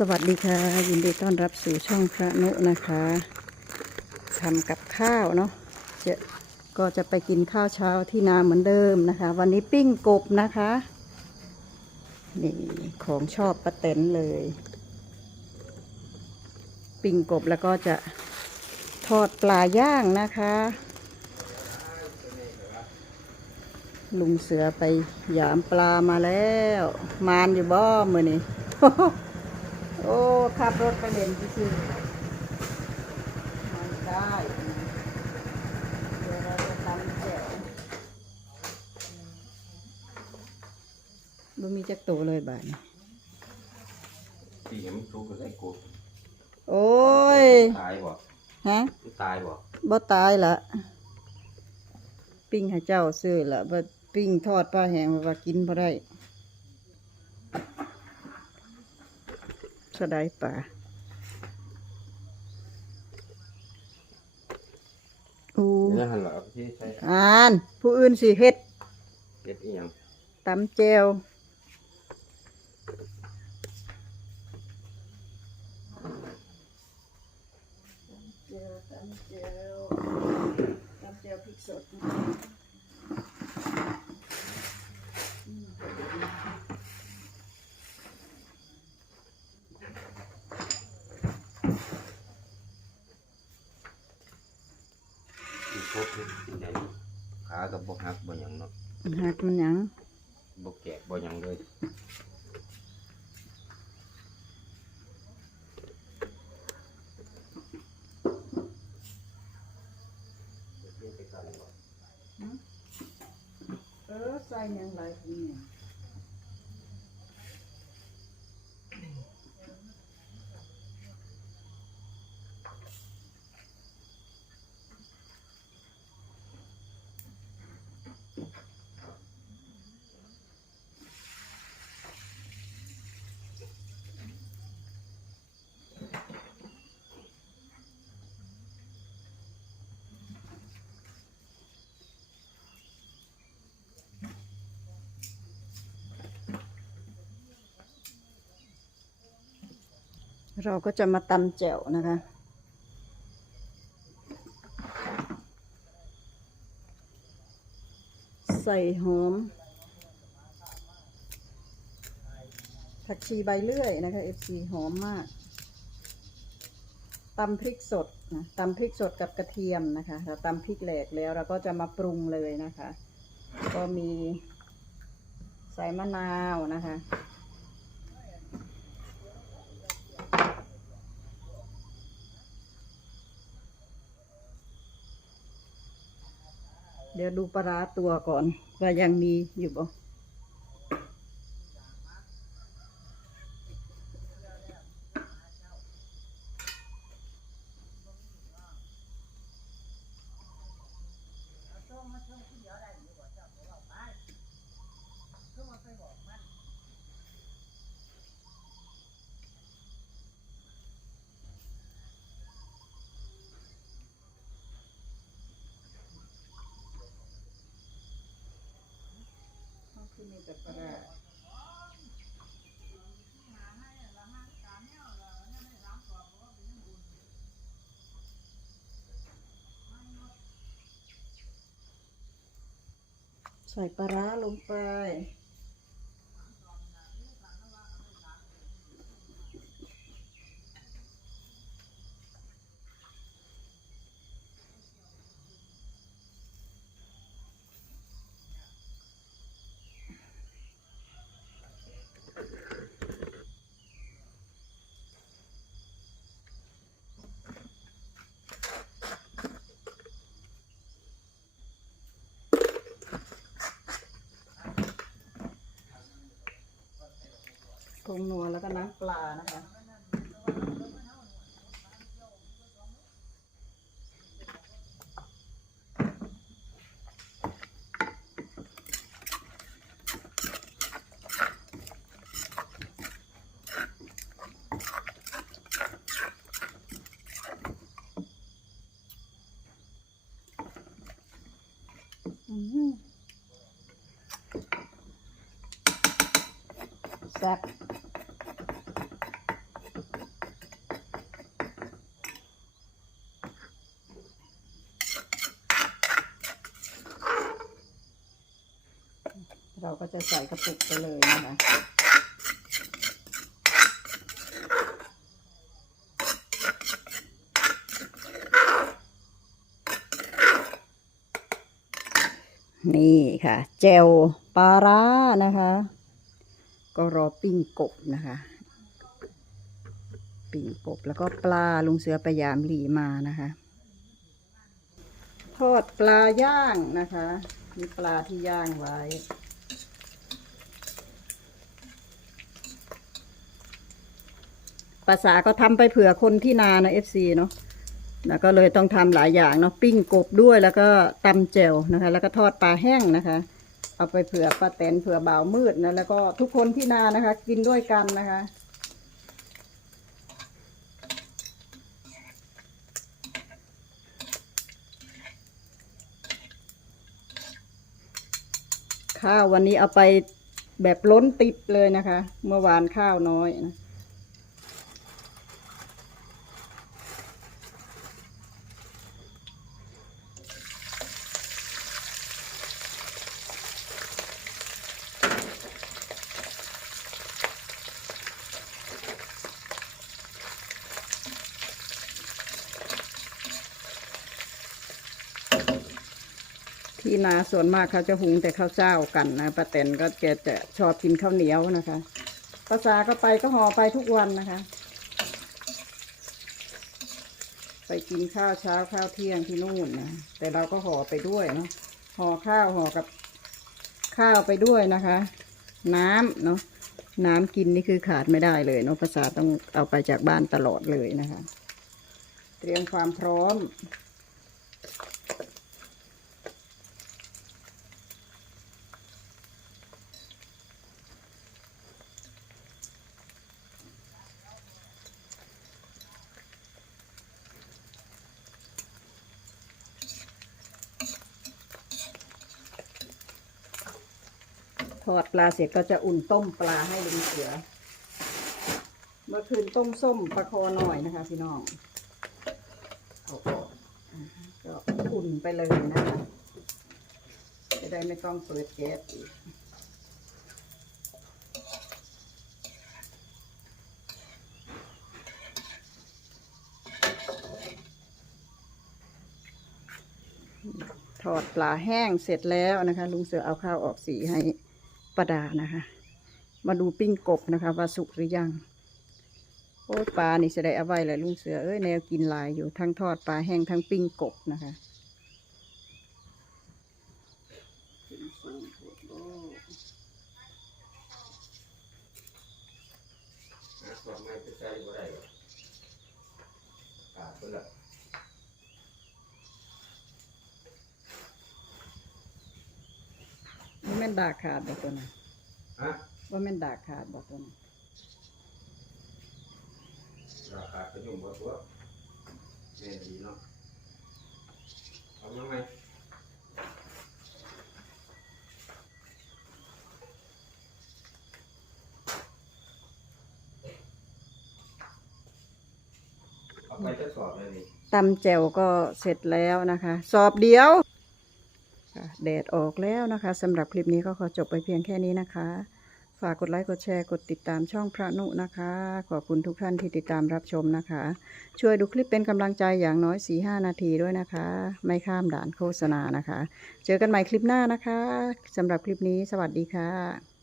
สวัสดีค่ะ ยินดีต้อนรับสู่ช่องพระนุนะคะทำกับข้าวเนาะจะก็จะไปกินข้าวเช้าที่นาเหมือนเดิมนะคะ วันนี้ปิ้งกบนะคะ นี่ของชอบประเต็นเลย ปิ้งกบแล้วก็จะทอดปลาย่างนะคะ ลุงเสือไปหยามปลามาแล้ว มานอยู่บ่เมือนี่ โอ้ขับรถไปเล่นซื่อๆมันได้เดี๋ยวเราจะทำแจ่วบ่มีจักโตวเลยบาดนี้ตีให้มันทุกข์ได้กูโอ้ย ตายบ่ฮะมันตายบ่บ่ตายละ ปิ้งให้เจ้าซื้อละบ่ปิ้งทอดปลาแห้งว่ากินบ่ได้ สะได้ป่าอู้นี่หันหลังที่ใช้อ่านผู้อื่นสิเฮ็ดเฮ็ดอีหยังตำแจวตำแจวตำแจวตำแจวพริกสด ที่พบที่ไหนขากับบ่หักบ่หยังเนาะหักมันหยังบ่แกะบ่หยังเลยเออใส่หยังหลายทีเนี่ย เราก็จะมาตำแจ่วนะคะ ใส่หอมผักชีใบเลื่อยนะคะ FC หอมมากตำพริกสดนะตำพริกสดกับกระเทียมนะคะเราตำพริกแหลกแล้วเราก็จะมาปรุงเลยนะคะ ก็มีใส่มะนาวนะคะ เดี๋ยวดูปลาตัวก่อนว่ายังมีอยู่บ่ ใส่ปลาร้าลงไป แซ่บเราก็จะใส่กระปุกไปเลยนะคะ นี่ค่ะเจลปลาร้านะคะ ก็รอปิ้งกบนะคะ ปิ้งกบแล้วก็ปลาลุงเสือไปยามหลีมานะคะ ทอดปลาย่างนะคะมีปลาที่ย่างไว้ภาษาก็ทำไปเผื่อคนที่นานะเอฟซีเนาะ แล้วก็เลยต้องทำหลายอย่างเนาะปิ้งกบด้วยแล้วก็ตำแจ่วนะคะ แล้วก็ทอดปลาแห้งนะคะ เอาไปเผื่อป้าแตนเผื่อบ่าวมืดนะแล้วก็ทุกคนที่นานะคะ กินด้วยกันนะคะข้าววันนี้เอาไปแบบล้นติดเลยนะคะ เมื่อวานข้าวน้อยนะ ที่นาส่วนมากเขาจะหุงแต่ข้าวเจ้ากันนะป้าแตนก็แกจะชอบกินข้าวเหนียวนะคะภาษาก็ไปก็ห่อไปทุกวันนะคะ ไปกินข้าวเช้าข้าวเที่ยงที่นู่นนะแต่เราก็ห่อไปด้วยเนาะห่อข้าวห่อกับข้าวไปด้วยนะคะ น้ำเนาะน้ำกินนี่คือขาดไม่ได้เลยเนาะภาษาต้องเอาไปจากบ้านตลอดเลยนะคะ เตรียมความพร้อม ทอดปลาเสร็จก็จะอุ่นต้มปลาให้ลุงเสือ เมื่อคืนต้มส้มปลาคอหน่อยนะคะพี่น้องเอาออกก็อุ่นไปเลยนะคะจะได้ไม่ต้องเปิดแก๊สอีกทอดปลาแห้งเสร็จแล้วนะคะ ลุงเสือเอาข้าวออกสีให้ ประดานะคะ มาดูปิ้งกบนะคะ ว่าสุกหรือยัง โอ้ปลานี่จะได้เอาไว้เลยลุงเสือเอ้ยแนวกินลายอยู่ทั้งทอดปลาแห้งทั้งปิ้งกบนะคะความไม่ใส่บ่ได้หรอกขาดไปละ ว่าแม่นดากขาดบ่ตัวนั้นฮะว่าแม่นดากขาดบ่ตัวนั้นราคาก็ยุ่งบ่ตัวแม่ดีเนาะเอามาไหมเอาไปทดสอบเลยนี่ตำแจ่วก็เสร็จแล้วนะคะ สอบเดียวค่ะ แดดออกแล้วนะคะสำหรับคลิปนี้ก็ขอจบไปเพียงแค่นี้นะคะ ฝากกดไลค์กดแชร์กดติดตามช่องพระนุนะคะ ขอบคุณทุกท่านที่ติดตามรับชมนะคะ ช่วยดูคลิปเป็นกำลังใจอย่างน้อย 4-5 นาทีด้วยนะคะ ไม่ข้ามด่านโฆษณานะคะ เจอกันใหม่คลิปหน้านะคะสำหรับคลิปนี้สวัสดีค่ะ